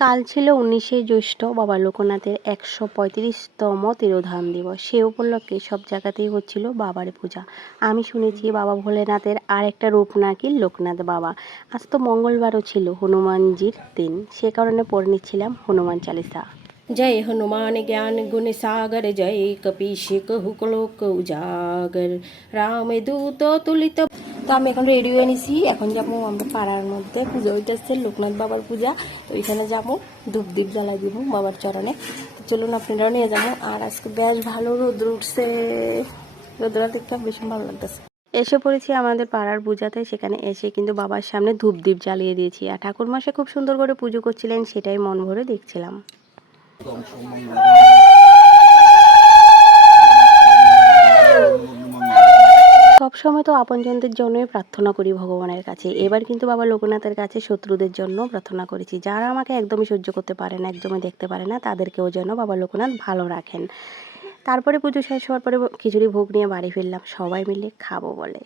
কাল ছিল ১৯শে জ্যৈষ্ঠ বাবা লোকনাথের ১৩৫তম তিরোধান দিবস। সে উপলক্ষে সব জায়গাতেই হচ্ছিল বাবার পূজা। আমি শুনেছি বাবা ভোলেনাথের আর একটা রূপ নাকি লোকনাথ বাবা। আজ তো মঙ্গলবারও ছিল, হনুমানজির দিন, সে কারণে পড়ে নিচ্ছিলাম হনুমান চালিসা। जय हनुमान ज्ञान गुण सागर जय कपीश कहु लोक उजागर राम दूत तुलित। তো আমি এখন রেডি হয়ে নিছি, এখন যাবো আমরা পাড়ার মধ্যে পুজো হইতেছে, লোকনাথ বাবার পূজা। তো এখানে যাবো, ধূপ দ্বীপ জ্বালাই দিব বাবার চরণে। তো চলুন আপনারাও নিয়ে যাবো। আর আজকে বেশ ভালো রোদ্র উঠছে, রোদ্রটা দেখতে বেশ ভালো লাগতেছে। এসে পড়েছি আমাদের পাড়ার পূজাতে। সেখানে এসে কিন্তু বাবার সামনে ধূপ দ্বীপ জ্বালিয়ে দিয়েছি, আর ঠাকুরমশাই খুব সুন্দর করে পুজো করছিলেন, সেটাই মন ভরে দেখছিলাম। সবসময় তো আপনজনদের জন্যই প্রার্থনা করি ভগবানের কাছে। এবার কিন্তু বাবা লোকনাথের কাছে শত্রুদের জন্য প্রার্থনা করেছি, যারা আমাকে একদমই সহ্য করতে পারে না, একদমই দেখতে পারে না, তাদেরকেও যেন বাবা লোকনাথ ভালো রাখেন। তারপরে পুজো শেষ হওয়ার পরে খিচুড়ি ভোগ নিয়ে বাড়ি ফিরলাম, সবাই মিলে খাবো বলে।